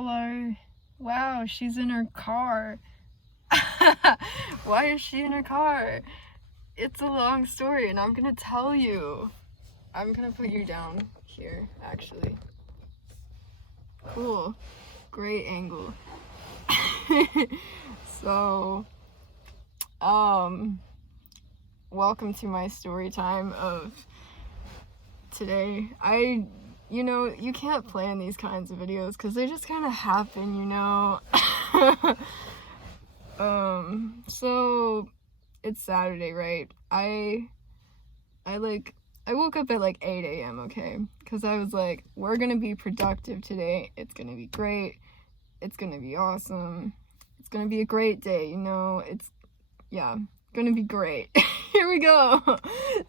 Hello. Wow, she's in her car. Why is she in her car? It's a long story and I'm gonna tell you. I'm gonna put you down here, actually. Cool. Great angle. So, welcome to my story time of today. You can't plan these kinds of videos because they just kind of happen, So it's Saturday, right? I woke up at like 8 a.m., okay? Because I was like, we're gonna be productive today. It's gonna be great. It's gonna be awesome. It's gonna be a great day, It's gonna be great. Here we go.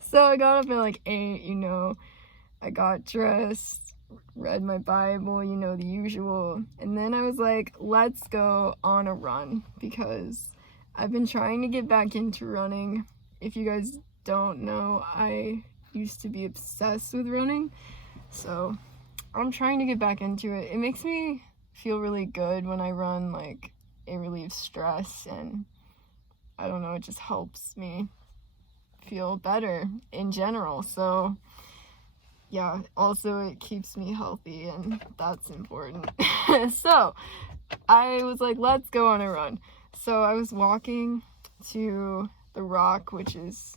So I got up at like 8, I got dressed, read my Bible, the usual. And then I was like, let's go on a run because I've been trying to get back into running. If you guys don't know, I used to be obsessed with running. So I'm trying to get back into it. It makes me feel really good when I run, like it relieves stress and I don't know, it just helps me feel better in general. So yeah, also it keeps me healthy and that's important. So I was like, let's go on a run. So I was walking to the Rock, which is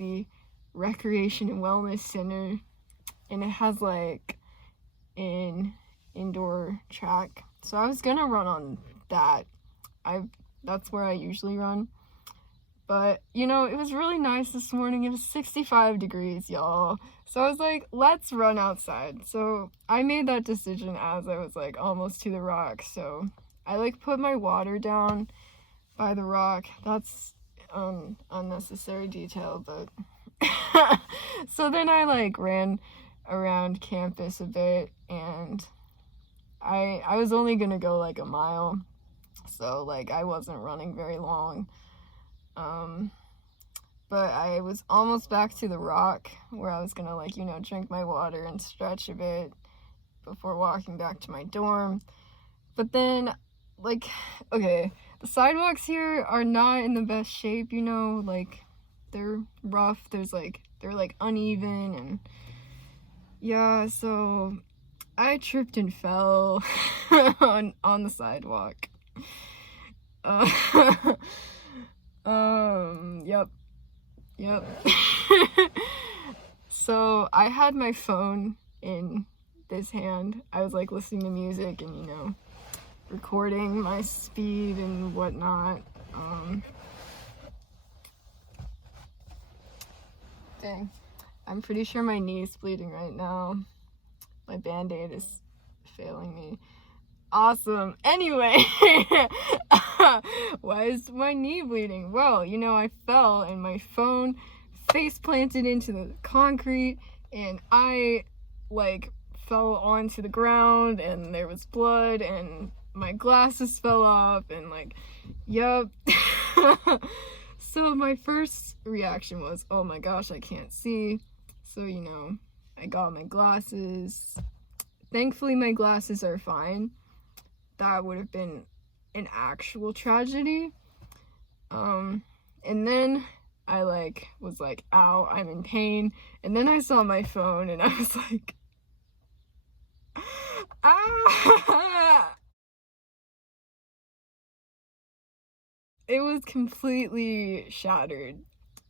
the recreation and wellness center, and it has like an indoor track. So I was gonna run on that. That's where I usually run. But, it was really nice this morning. It was 65 degrees, y'all. So I was like, let's run outside. So I made that decision as I was like almost to the Rock. So I like put my water down by the Rock. That's unnecessary detail, but so then I like ran around campus a bit and I was only gonna go like a mile. So like I wasn't running very long. But I was almost back to the Rock where I was gonna like, drink my water and stretch a bit before walking back to my dorm. But then, like, okay, the sidewalks here are not in the best shape, like they're rough. They're like uneven and yeah, so I tripped and fell on the sidewalk. Yep. So I had my phone in this hand. I was like listening to music and recording my speed and whatnot. Dang, I'm pretty sure my knee's bleeding right now. My band-aid is failing me. Awesome. Anyway, why is my knee bleeding? Well, I fell and my phone face planted into the concrete and I like fell onto the ground and there was blood and my glasses fell off and like, yup. So my first reaction was, oh my gosh, I can't see. So, I got my glasses. Thankfully, my glasses are fine. That would have been an actual tragedy. And then I was like, ow, I'm in pain. And then I saw my phone and I was like, ah. It was completely shattered.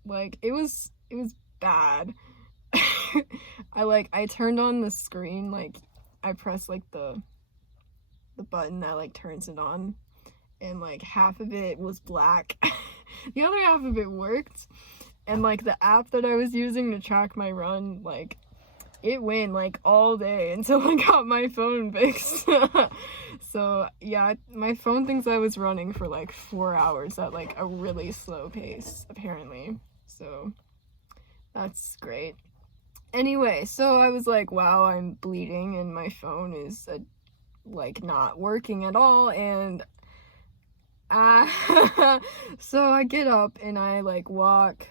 Like it was bad. I turned on the screen, like I pressed like the button that like turns it on and like half of it was black. The other half of it worked and like the app that I was using to track my run, like it went like all day until I got my phone fixed. So yeah, my phone thinks I was running for like 4 hours at like a really slow pace apparently, so that's great. Anyway, so I was like, wow, I'm bleeding and my phone is like not working at all and so I get up and I like walk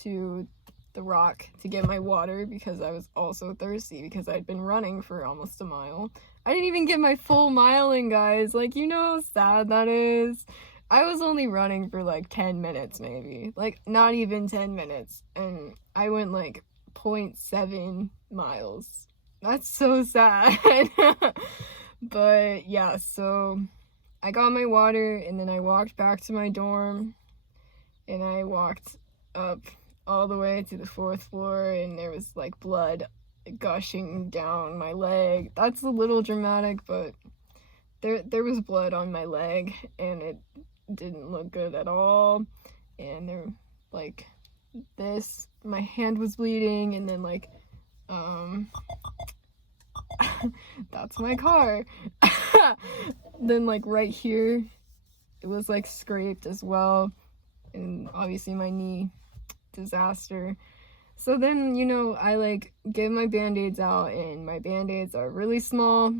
to the Rock to get my water because I was also thirsty because I'd been running for almost a mile. I didn't even get my full mile in, guys. Like, you know how sad that is? I was only running for like 10 minutes, maybe. Like, not even 10 minutes. And I went like 0.7 miles. That's so sad. But yeah, so I got my water and then I walked back to my dorm and I walked up all the way to the 4th floor and there was like blood gushing down my leg. That's a little dramatic, but there was blood on my leg and it didn't look good at all. And there, like, this, my hand was bleeding, and then like that's my car. Then like right here it was like scraped as well, and obviously my knee, disaster. So then, you know, I like get my band-aids out and my band-aids are really small.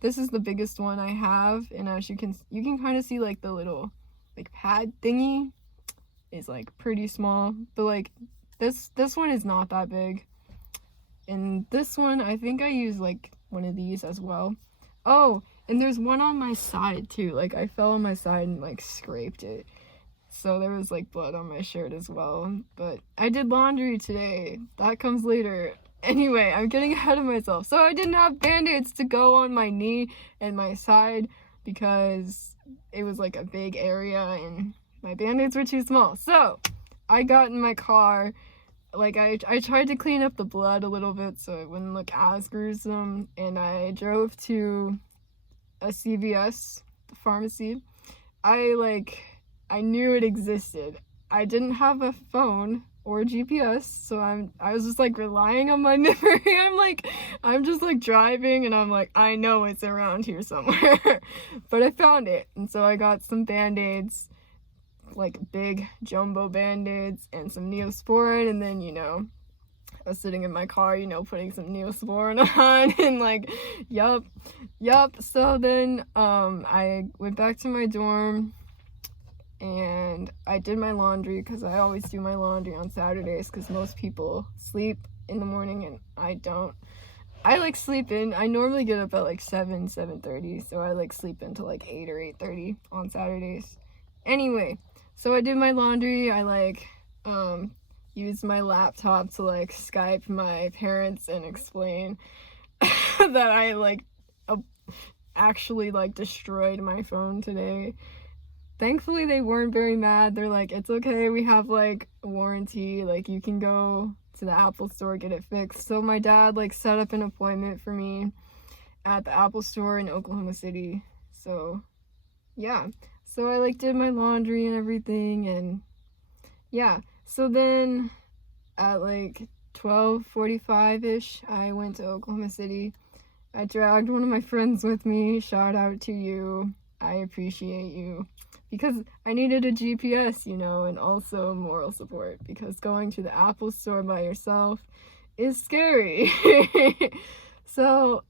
This is the biggest one I have, and as you can kind of see like the little like pad thingy is like pretty small, but like this one is not that big. And this one, I think I use like one of these as well. Oh, and there's one on my side too. Like I fell on my side and like scraped it. So there was like blood on my shirt as well. But I did laundry today. That comes later. Anyway, I'm getting ahead of myself. So I didn't have band-aids to go on my knee and my side because it was like a big area and my band-aids were too small. So I got in my car. Like I tried to clean up the blood a little bit so it wouldn't look as gruesome, and I drove to a CVS, the pharmacy. I knew it existed. I didn't have a phone or GPS, so I was just like relying on my memory. I'm just like driving and I'm like, I know it's around here somewhere. But I found it, and so I got some band-aids, like big jumbo band-aids and some Neosporin, and then, you know, I was sitting in my car, you know, putting some Neosporin on and like, yup. So then I went back to my dorm and I did my laundry because I always do my laundry on Saturdays because most people sleep in the morning and I don't. I like sleep in. I normally get up at like 7:30, so I like sleep until like 8 or 8:30 on Saturdays. Anyway, so I did my laundry. I like used my laptop to like Skype my parents and explain that I like actually like destroyed my phone today. Thankfully they weren't very mad. They're like, it's okay, we have like a warranty, like you can go to the Apple store, get it fixed. So my dad like set up an appointment for me at the Apple store in Oklahoma City. So yeah, so I like did my laundry and everything, and yeah. So then at like 12:45ish, I went to Oklahoma City. I dragged one of my friends with me. Shout out to you. I appreciate you. Because I needed a GPS, you know, and also moral support. Because going to the Apple store by yourself is scary. So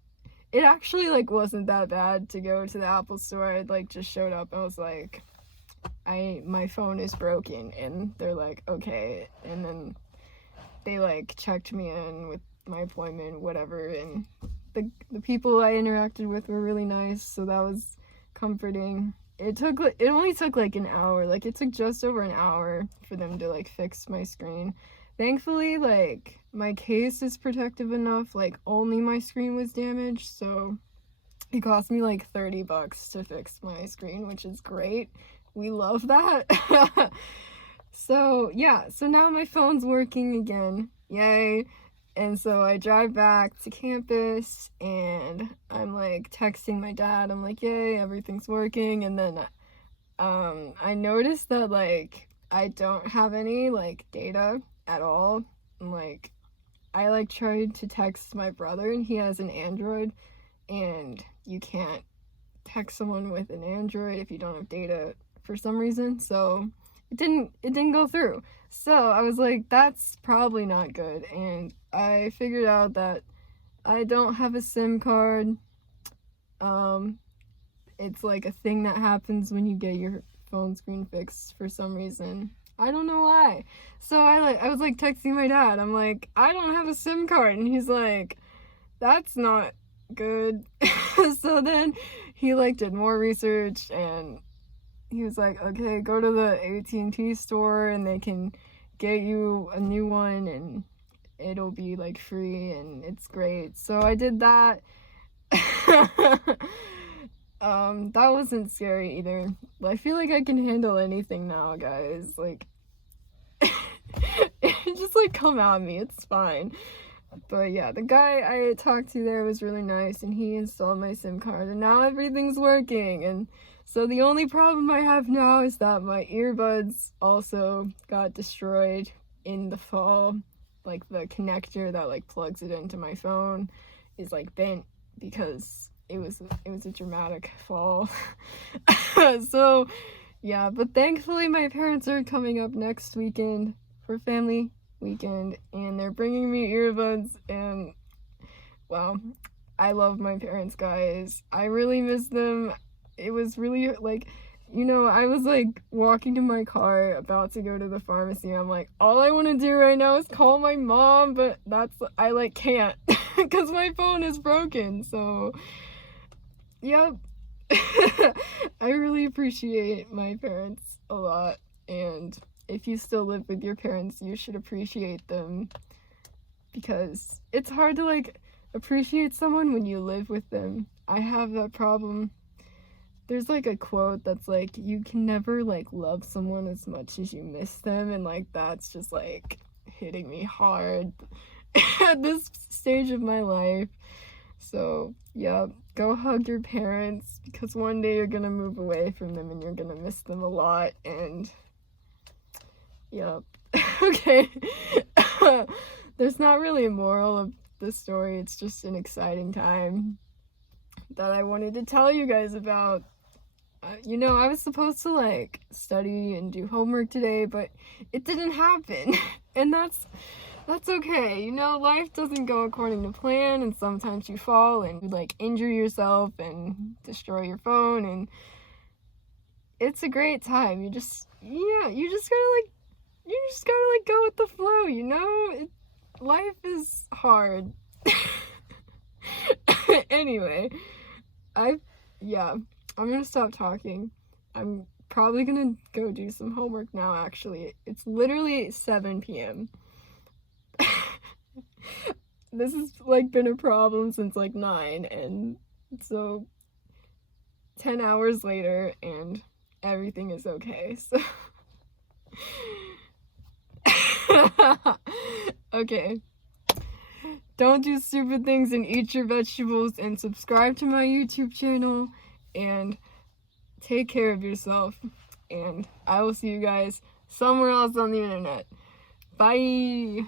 it actually like wasn't that bad to go to the Apple store. I like just showed up and I was like, my phone is broken, and they're like, okay. And then they like checked me in with my appointment, whatever, and the people I interacted with were really nice, so that was comforting. It only took like an hour. Like it took just over an hour for them to like fix my screen. Thankfully, like my case is protective enough, like only my screen was damaged, so it cost me like $30 to fix my screen, which is great. We love that. So yeah, so now my phone's working again. Yay. And so I drive back to campus and I'm like texting my dad. I'm like, yay, everything's working. And then I noticed that like I don't have any like data at all. And like I like tried to text my brother, and he has an Android, and you can't text someone with an Android if you don't have data for some reason. So it didn't go through. So I was like, that's probably not good. And I figured out that I don't have a SIM card. It's like a thing that happens when you get your phone screen fixed for some reason. I don't know why. So I was like texting my dad. I'm like, I don't have a SIM card. And he's like, that's not good. So then he like did more research and he was like, okay, go to the AT&T store and they can get you a new one and it'll be like free and it's great. So I did that. That wasn't scary either. I feel like I can handle anything now, guys. Like, just like come at me, it's fine. But yeah, the guy I talked to there was really nice and he installed my SIM card and now everything's working. And so the only problem I have now is that my earbuds also got destroyed in the fall. Like the connector that like plugs it into my phone is like bent because it was a dramatic fall. So yeah, but thankfully my parents are coming up next weekend for family weekend and they're bringing me earbuds and wow, I love my parents, guys. I really miss them. It was really like, you know, I was like walking to my car about to go to the pharmacy. I'm like, all I want to do right now is call my mom, but I like can't because my phone is broken. So yep. I really appreciate my parents a lot, and if you still live with your parents, you should appreciate them because it's hard to like appreciate someone when you live with them. I have that problem. There's like a quote that's like, you can never like love someone as much as you miss them, and like that's just like hitting me hard at this stage of my life. So yeah, go hug your parents because one day you're gonna move away from them and you're gonna miss them a lot. And yep. Okay. There's not really a moral of the story, it's just an exciting time that I wanted to tell you guys about. You know, I was supposed to like study and do homework today, but it didn't happen. And that's okay. You know, life doesn't go according to plan and sometimes you fall and you like injure yourself and destroy your phone, and it's a great time. You just gotta go with the flow, you know? Life is hard. Anyway, I'm gonna stop talking. I'm probably gonna go do some homework now, actually. It's literally 7 p.m. This has like been a problem since like 9, and so 10 hours later and everything is okay. So okay. Don't do stupid things and eat your vegetables and subscribe to my YouTube channel and take care of yourself. And I will see you guys somewhere else on the internet. Bye.